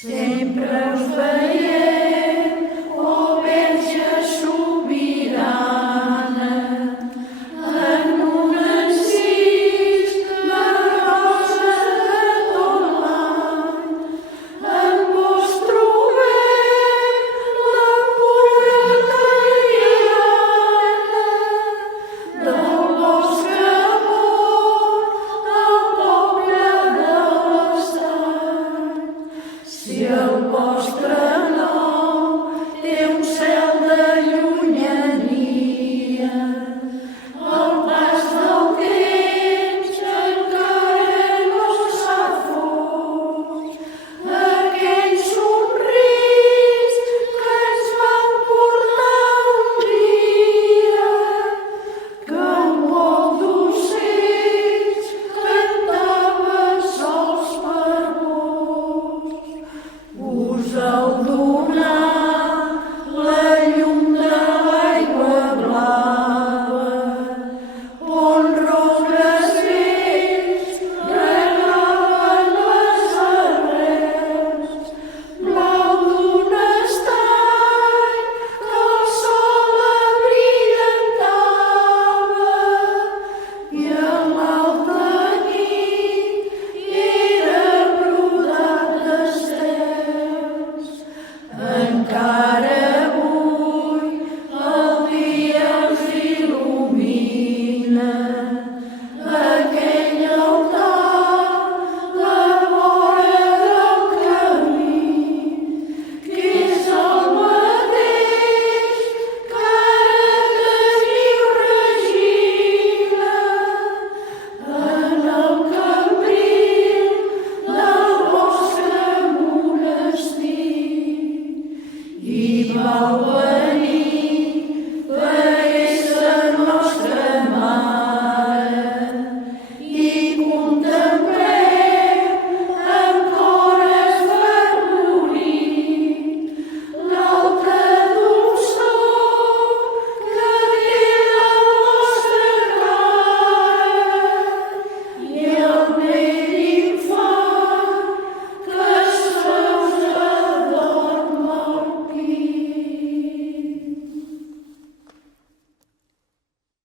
Sempre us veiem, ó Verge sobirana, en un encís de roses de tot l'any. En vos trobem la pura Tariana, del vostre amor al poble de l'estany. Si